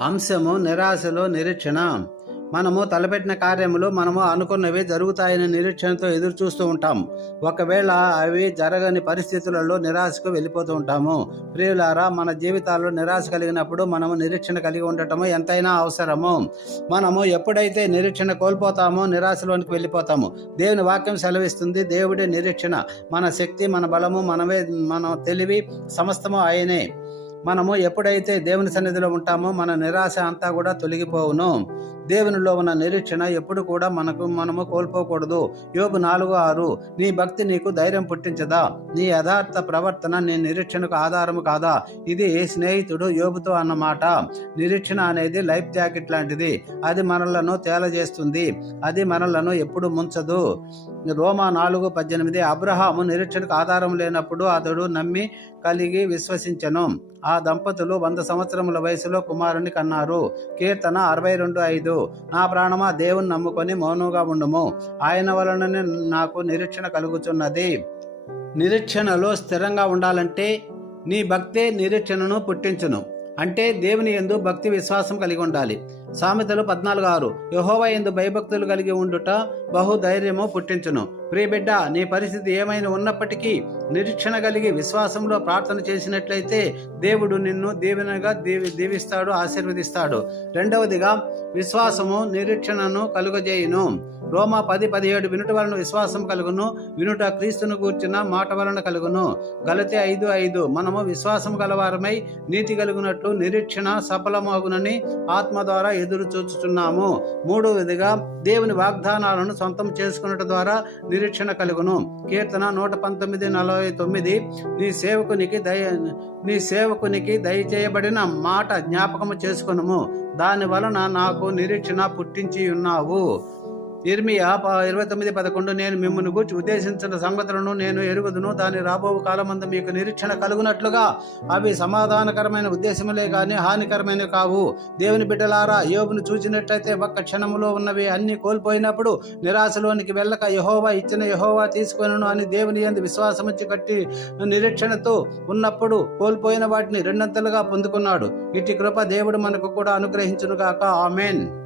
అంశము నిరాశలో నిరీక్షణ. మనము తలపెట్టిన కార్యములు మనము అనుకున్నవి జరుగుతాయని నిరీక్షణతో ఎదురు చూస్తూ ఉంటాం. ఒకవేళ అవి జరగని పరిస్థితులలో నిరాశకు వెళ్ళిపోతూ ఉంటాము. ప్రియులారా మన జీవితాల్లో నిరాశ కలిగినప్పుడు మనము నిరీక్షణ కలిగి ఉండటము ఎంతైనా అవసరము. మనము ఎప్పుడైతే నిరీక్షణ కోల్పోతామో నిరాశలోనికి వెళ్ళిపోతాము. దేవుని వాక్యం సెలవిస్తుంది దేవుడే నిరీక్షణ. మన శక్తి మన బలము మనమే మన తెలివి సమస్తము ఆయనే. మనము ఎప్పుడైతే దేవుని సన్నిధిలో ఉంటామో మన నిరాశ అంతా కూడా తొలగిపోవును. దేవునిలో ఉన్న నిరీక్షణ ఎప్పుడు కూడా మనకు మనము కోల్పోకూడదు. యోగు నాలుగు ఆరు నీ భక్తి నీకు ధైర్యం పుట్టించదా? నీ యథార్థ ప్రవర్తన నీ నిరీక్షణకు ఆధారము కాదా? ఇది స్నేహితుడు యోబుతో అన్నమాట. నిరీక్షణ అనేది లైఫ్ జాకెట్ లాంటిది. అది మనలను తేలజేస్తుంది. అది మనలను ఎప్పుడు ముంచదు. రోమా నాలుగు పద్దెనిమిది అబ్రహాము నిరీక్షణకు ఆధారం లేనప్పుడు అతడు నమ్మి కలిగి విశ్వసించను. ఆ దంపతులు వంద సంవత్సరముల వయసులో కుమారుని కన్నారు. కీర్తన అరవై రెండు ఐదు. నా ప్రాణమా దేవుని నమ్ముకొని మౌనంగా ఉండుము. ఆయన వలననే నాకు నిరీక్షణ కలుగుచున్నది. నిరీక్షణలో స్థిరంగా ఉండాలంటే నీ భక్తే నిరీక్షణను పుట్టించును. అంటే దేవుని ఎందు భక్తి విశ్వాసం కలిగి ఉండాలి. సామెతలు పద్నాలుగు ఆరు యహోవ ఎందు భయభక్తులు కలిగి ఉండుట బహుధైర్యము పుట్టించును. ప్రియబిడ్డ నీ పరిస్థితి ఏమైనా ఉన్నప్పటికీ నిరీక్షణ కలిగి విశ్వాసంలో ప్రార్థన చేసినట్లయితే దేవుడు నిన్ను దీవెనగా దీవి దీవిస్తాడు ఆశీర్వదిస్తాడు. రెండవదిగా విశ్వాసము నిరీక్షణను కలుగజేయును. రోమా పది పదిహేడు వినుట వలన విశ్వాసం కలుగును. వినుట క్రీస్తును కూర్చున్న మాట వలన కలుగును. గలతి ఐదు ఐదు మనము విశ్వాసం గలవారమై నీతి కలుగునట్లు నిరీక్షణ సఫలమగునని ఆత్మ ద్వారా ఎదురు చూచుచున్నాము. మూడవదిగా దేవుని వాగ్దానాలను సొంతం చేసుకున్నట ద్వారా నిరీక్షణ కలుగును. కీర్తన నూట పంతొమ్మిది నలభై తొమ్మిది. నీ సేవకునికి దయ నీ సేవకునికి దయచేయబడిన మాట జ్ఞాపకము చేసుకునుము. దాని వలన నాకు నిరీక్షణ పుట్టించి ఉన్నావు. ఇర్మియా ఇరవై తొమ్మిది పదకొండు నేను మిమ్మల్ని గూర్చి ఉద్దేశించిన సంగతులను నేను ఎరుగుదును. దాని రాబో కాలమందు మీకు నిరీక్షణ కలుగునట్లుగా. అవి సమాధానకరమైన ఉద్దేశములే కానీ హానికరమైనవి కావు. దేవుని బిడ్డలారా యోబును చూసినట్లయితే ఒక్క క్షణములో ఉన్నవి అన్ని కోల్పోయినప్పుడు నిరాశలోనికి వెళ్ళక యహోవా ఇచ్చిన యహోవా తీసుకొనను అని దేవుని ఎందు విశ్వాసముచ్చి కట్టి నిరీక్షణతో ఉన్నప్పుడు కోల్పోయిన వాటిని రెండంతలుగా పొందుకున్నాడు. ఇటు కృప దేవుడు మనకు కూడా అనుగ్రహించునుగాక. ఆమెన్.